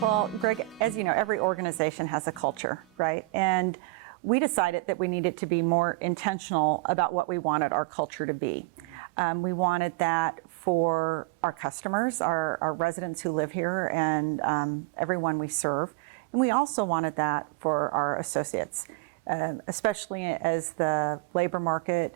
Well, Greg, as you know, every organization has a culture, right? And we decided that we needed to be more intentional about what we wanted our culture to be. We wanted that for our customers, our residents who live here, and everyone we serve. And we also wanted that for our associates, especially as the labor market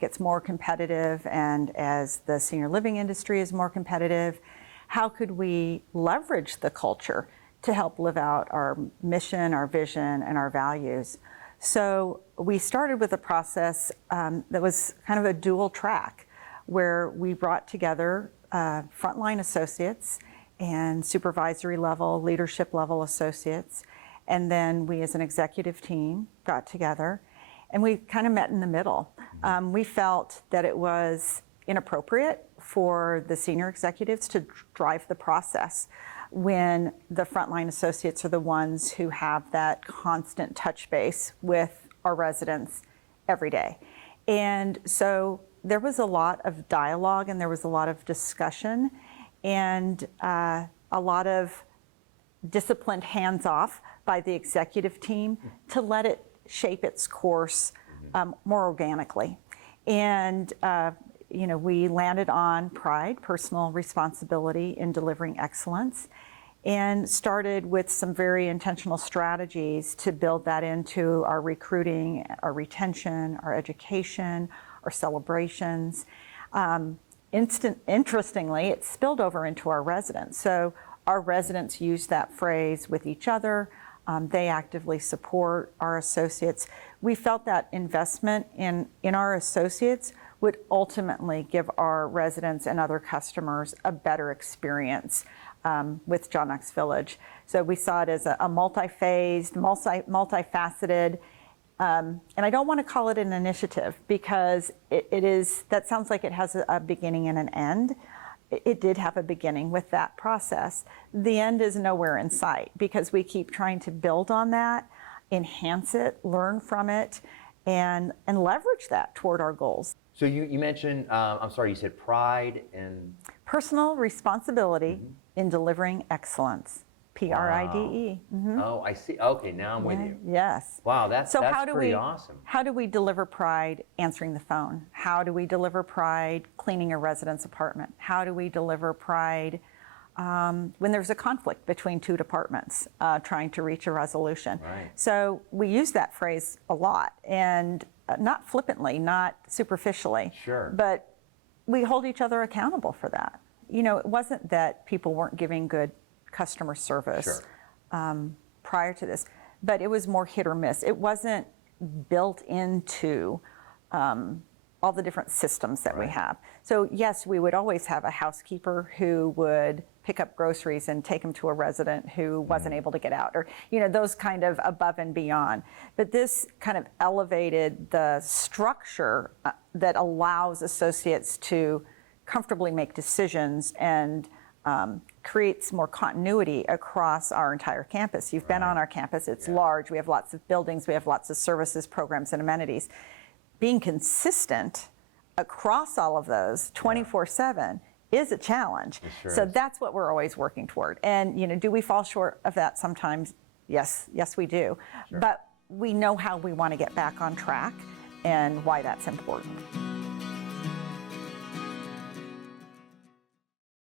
gets more competitive and as the senior living industry is more competitive. How could we leverage the culture to help live out our mission, our vision, and our values? So we started with a process that was kind of a dual track, where we brought together frontline associates and supervisory level, leadership level associates, and then we as an executive team got together and we kind of met in the middle. We felt that it was inappropriate for the senior executives to drive the process when the frontline associates are the ones who have that constant touch base with our residents every day. And so there was a lot of dialogue and there was a lot of discussion and a lot of disciplined hands-off by the executive team to let it shape its course more organically. And we landed on pride, personal responsibility in delivering excellence, and started with some very intentional strategies to build that into our recruiting, our retention, our education, our celebrations. Interestingly, it spilled over into our residents. So our residents use that phrase with each other. They actively support our associates. We felt that investment in our associates would ultimately give our residents and other customers a better experience with John Knox Village. So we saw it as a multi-phased, multifaceted, and I don't want to call it an initiative because that sounds like it has a beginning and an end. It did have a beginning with that process. The end is nowhere in sight because we keep trying to build on that, enhance it, learn from it, and leverage that toward our goals. So you mentioned, I'm sorry, you said pride and? Personal responsibility in delivering excellence. P-R-I-D-E. Wow. Oh, I see. Okay, now I'm with you. Yes. Wow, that's pretty awesome. How do we deliver pride answering the phone? How do we deliver pride cleaning a resident's apartment? How do we deliver pride when there's a conflict between two departments trying to reach a resolution? Right. So we use that phrase a lot, and not flippantly, not superficially. Sure. But we hold each other accountable for that. It wasn't that people weren't giving good customer service prior to this, but it was more hit or miss. It wasn't built into all the different systems that we have. So yes, we would always have a housekeeper who would pick up groceries and take them to a resident who wasn't able to get out, or those kind of above and beyond. But this kind of elevated the structure that allows associates to comfortably make decisions and creates more continuity across our entire campus. You've been on our campus, it's large, we have lots of buildings, we have lots of services, programs, and amenities. Being consistent across all of those 24/7 is a challenge. Sure so is. That's what we're always working toward. And do we fall short of that sometimes? Yes, we do. Sure. But we know how we want to get back on track and why that's important.